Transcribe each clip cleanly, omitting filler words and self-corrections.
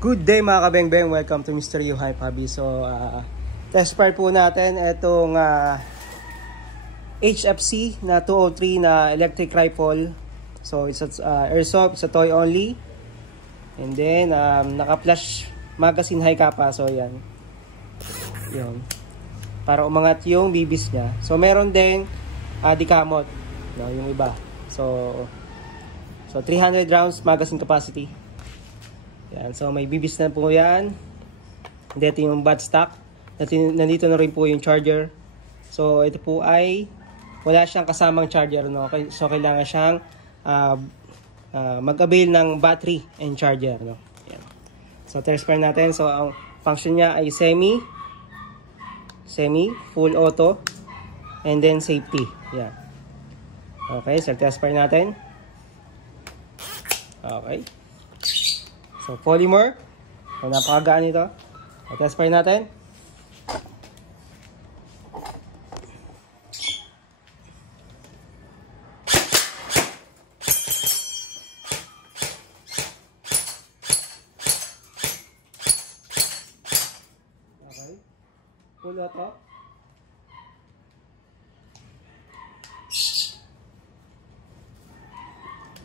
Good day mga kabengbeng, welcome to Mr. You Hype Hobby. So, test part po natin itong HFC na 203 na electric rifle. So, it's airsoft, it's a toy only. And then, naka-flash magazine high capa. So, yan. Yun. Para umangat yung bibis niya. So, meron din dikamot. No, yung iba. So 300 rounds magazine capacity. Yan. So, may bibis na po yan. Dito yung butt stock. Nandito na rin po yung charger. So, ito po ay wala siyang kasamang charger. No? So, kailangan siyang mag-avail ng battery and charger. No? Yan. So, test pair natin. So, ang function niya ay semi, full auto, and then safety. Yan. Okay, so test pair natin. Okay. So, polymer. So, napakagaan ito. So, test pair natin. Okay. Full auto.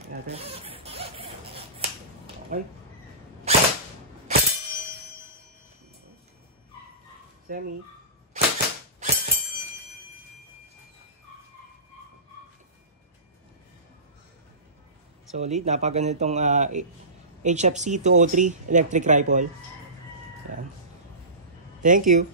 Natin. Okay. Semi. Solid. Napaganda itong HFC 203 electric rifle. Yan. Thank you.